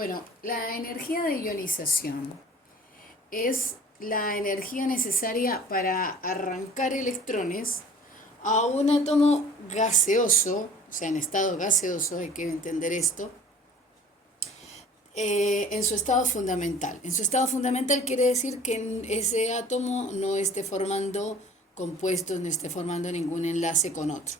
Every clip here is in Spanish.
Bueno, la energía de ionización es la energía necesaria para arrancar electrones a un átomo gaseoso, o sea, en estado gaseoso, hay que entender esto, en su estado fundamental. En su estado fundamental quiere decir que ese átomo no esté formando compuestos, no esté formando ningún enlace con otro.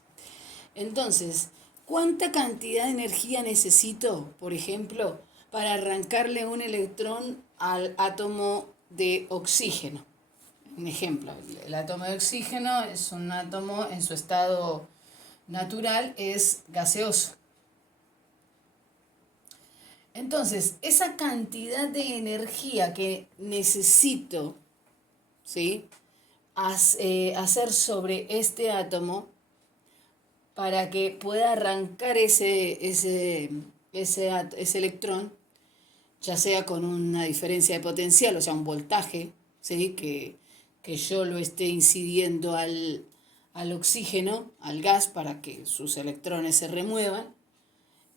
Entonces, ¿cuánta cantidad de energía necesito, por ejemplo, para arrancarle un electrón al átomo de oxígeno? Un ejemplo, el átomo de oxígeno es un átomo en su estado natural, es gaseoso. Entonces, esa cantidad de energía que necesito, ¿sí?, hacer sobre este átomo para que pueda arrancar ese electrón, ya sea con una diferencia de potencial, o sea, un voltaje, ¿sí?, que yo lo esté incidiendo al oxígeno, al gas, para que sus electrones se remuevan.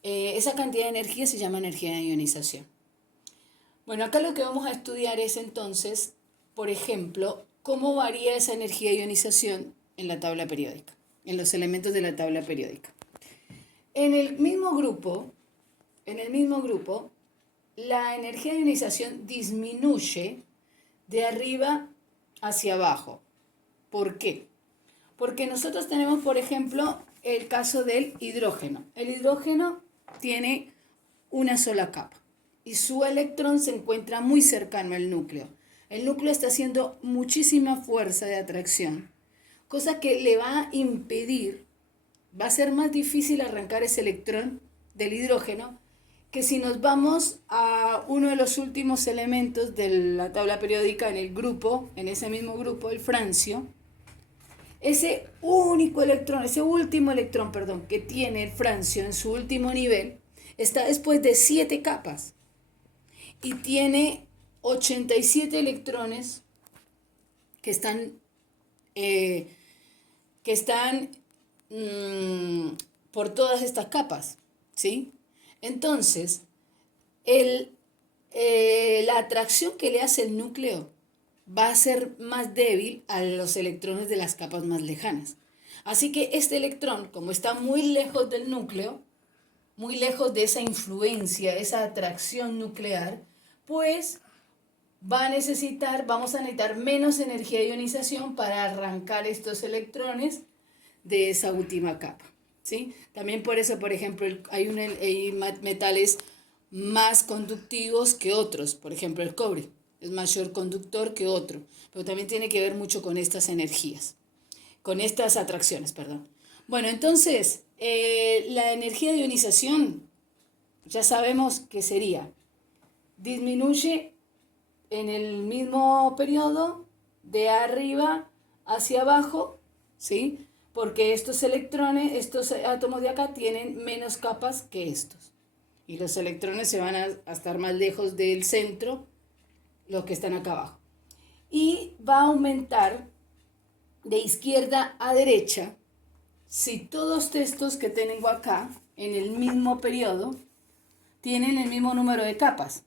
Esa cantidad de energía se llama energía de ionización. Bueno, acá lo que vamos a estudiar es entonces, por ejemplo, cómo varía esa energía de ionización en la tabla periódica, en los elementos de la tabla periódica. En el mismo grupo, la energía de ionización disminuye de arriba hacia abajo. ¿Por qué? Porque nosotros tenemos, por ejemplo, el caso del hidrógeno. El hidrógeno tiene una sola capa y su electrón se encuentra muy cercano al núcleo. El núcleo está haciendo muchísima fuerza de atracción, cosa que le va a impedir, va a ser más difícil arrancar ese electrón del hidrógeno que si nos vamos a uno de los últimos elementos de la tabla periódica en el grupo, en ese mismo grupo, el francio. Ese último electrón, que tiene el francio en su último nivel, está después de 7 capas y tiene 87 electrones que están por todas estas capas, ¿sí? Entonces, la atracción que le hace el núcleo va a ser más débil a los electrones de las capas más lejanas. Así que este electrón, como está muy lejos del núcleo, muy lejos de esa influencia, esa atracción nuclear, pues vamos a necesitar menos energía de ionización para arrancar estos electrones de esa última capa, ¿sí? También por eso, por ejemplo, hay metales más conductivos que otros. Por ejemplo, el cobre es mayor conductor que otro, pero también tiene que ver mucho con estas energías, con estas atracciones, perdón. Bueno, entonces, la energía de ionización, ya sabemos que sería, disminuye en el mismo periodo de arriba hacia abajo, ¿sí? Porque estos electrones, estos átomos de acá tienen menos capas que estos. Y los electrones se van a estar más lejos del centro, los que están acá abajo. Y va a aumentar de izquierda a derecha si todos estos que tengo acá en el mismo periodo tienen el mismo número de capas.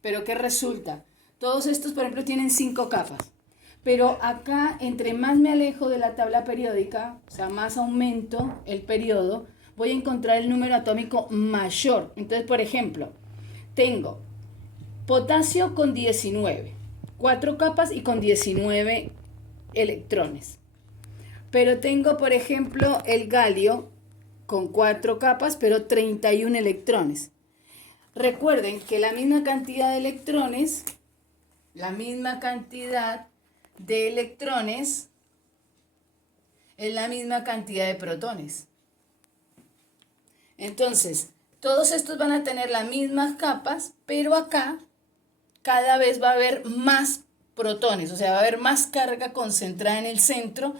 Pero ¿qué resulta? Todos estos, por ejemplo, tienen 5 capas. Pero acá, entre más me alejo de la tabla periódica, o sea, más aumento el periodo, voy a encontrar el número atómico mayor. Entonces, por ejemplo, tengo potasio con 19, 4 capas y con 19 electrones. Pero tengo, por ejemplo, el galio con 4 capas, pero 31 electrones. Recuerden que la misma cantidad de electrones es la misma cantidad de protones. Entonces, todos estos van a tener las mismas capas, pero acá cada vez va a haber más protones, o sea, va a haber más carga concentrada en el centro,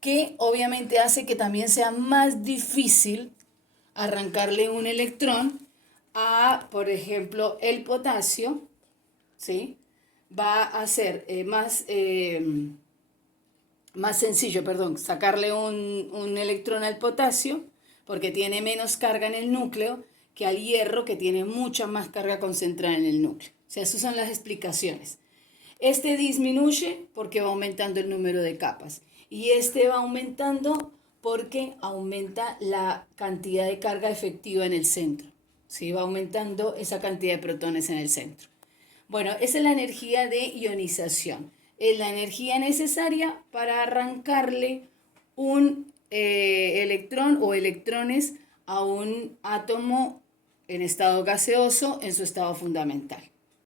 que obviamente hace que también sea más difícil arrancarle un electrón a, por ejemplo, el potasio, ¿sí? Va a ser más sencillo, sacarle un electrón al potasio, porque tiene menos carga en el núcleo, que al hierro, que tiene mucha más carga concentrada en el núcleo. O sea, esas son las explicaciones. Este disminuye porque va aumentando el número de capas y este va aumentando porque aumenta la cantidad de carga efectiva en el centro. ¿Sí? Va aumentando esa cantidad de protones en el centro. Bueno, esa es la energía de ionización. Es la energía necesaria para arrancarle un electrón o electrones a un átomo en estado gaseoso en su estado fundamental.